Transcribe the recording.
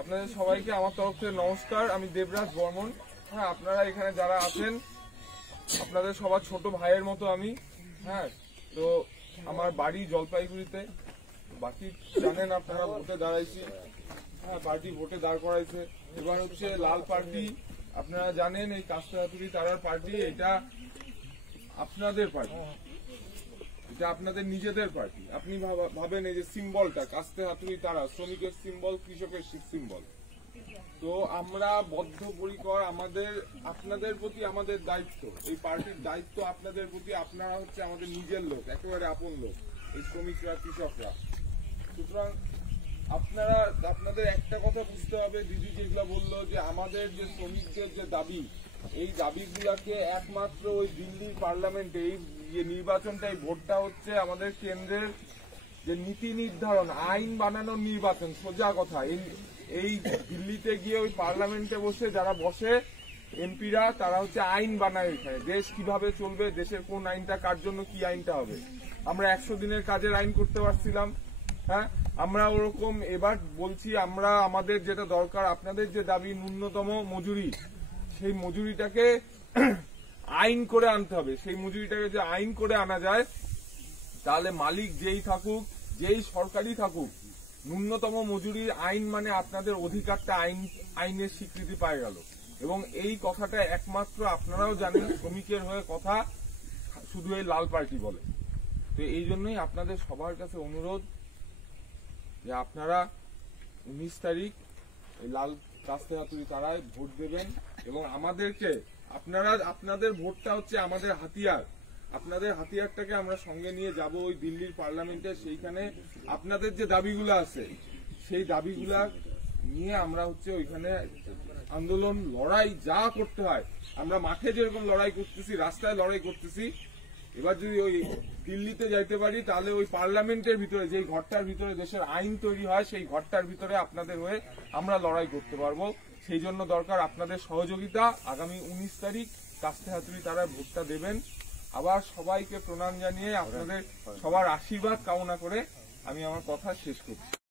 আপনাদের সবাইকে আমার তরফ থেকে নমস্কার। আমি দেবরাজ বর্মন। হ্যাঁ, আপনারা এখানে যারা আছেন আপনাদের সবার ছোট ভাইয়ের মতো আমি। হ্যাঁ, তো আমার বাড়ি জলপাইগুড়িতে। বাকি জানেন আপনারা, ভোটে দাঁড়াইছি। হ্যাঁ, পার্টি ভোটে দাঁড় করাইছে। এবার হচ্ছে লাল পার্টি। আপনারা জানেন এই কাস্তে হাতুড়ি তারার পার্টি, এটা আপনাদের পার্টি, এটা আপনাদের নিজেদের পার্টি। আপনি ভাবেন এই যে সিম্বলটা কাস্তে হাতুড়ি তারা, শ্রমিকের সিম্বল, কৃষকের সিম্বল। তো আমরা বদ্ধপরিকর, আমাদের আপনাদের প্রতি আমাদের দায়িত্ব, এই পার্টির দায়িত্ব আপনাদের প্রতি। আপনারা হচ্ছে আমাদের নিজের লোক, একেবারে আপন লোক, এই শ্রমিকরা, কৃষকরা। সুতরাং আপনাদের একটা কথা বুঝতে হবে, দিদি যেগুলো বললো যে আমাদের যে শ্রমিকদের যে দাবি, এই দাবিগুলাকে একমাত্র ওই দিল্লির পার্লামেন্টে এই যে নির্বাচনটা, এই ভোটটা হচ্ছে আমাদের কেন্দ্রের যে নীতি নির্ধারণ, আইন বানানোর নির্বাচন। সোজা কথা, এই দিল্লিতে গিয়ে ওই পার্লামেন্টে বসে যারা বসে এমপিরা, তারা হচ্ছে আইন বানায়। এখানে দেশ কিভাবে চলবে, দেশের কোন আইনটা কার জন্য কি আইনটা হবে। আমরা 100 দিনের কাজের আইন করতে পারছিলাম। হ্যাঁ, আমরা ওরকম এবার বলছি, আমরা আমাদের যেটা দরকার, আপনাদের যে দাবি ন্যূনতম মজুরি, সেই মজুরিটাকে আইন করে আনতে হবে। সেই মজুরিটাকে যে আইন করে আনা যায়, তাহলে মালিক যেই থাকুক, যেই সরকারি থাকুক, ন্যূনতম মজুরির আইন মানে আপনাদের অধিকারটা আইনের স্বীকৃতি পায় গেল। এবং এই কথাটা একমাত্র আপনারাও জানেন, শ্রমিকের হয়ে কথা শুধু এই লাল পার্টি বলে। তো এই জন্যই আপনাদের সবার কাছে অনুরোধ যে আপনারা 19 তারিখ এই লাল কাস্তে হাতুড়ি তারায় ভোট দেবেন। এবং আমাদেরকে আপনাদের ভোটটা হচ্ছে আমাদের হাতিয়ার। আপনাদের হাতিয়ারটাকে আমরা সঙ্গে নিয়ে যাব ওই দিল্লির পার্লামেন্টে। সেইখানে আপনাদের যে দাবিগুলো আছে, সেই দাবিগুলা নিয়ে আমরা হচ্ছে ওইখানে আন্দোলন, লড়াই যা করতে হয়, আমরা মাঠে যেরকম লড়াই করতেছি, রাস্তায় লড়াই করতেছি। এবার যদি ওই দিল্লিতে যাইতে পারি, তাহলে ওই পার্লামেন্টের ভিতরে, যেই ঘরটার ভিতরে দেশের আইন তৈরি হয়, সেই ঘরটার ভিতরে আপনাদের হয়ে আমরা লড়াই করতে পারবো। সেই জন্য দরকার আপনাদের সহযোগিতা। আগামী 19 তারিখ কাস্তে হাতুড়ি তারা ভোটটা দেবেন। আবার সবাইকে প্রণাম জানিয়ে আপনাদের সবার আশীর্বাদ কামনা করে আমি আমার কথা শেষ করছি।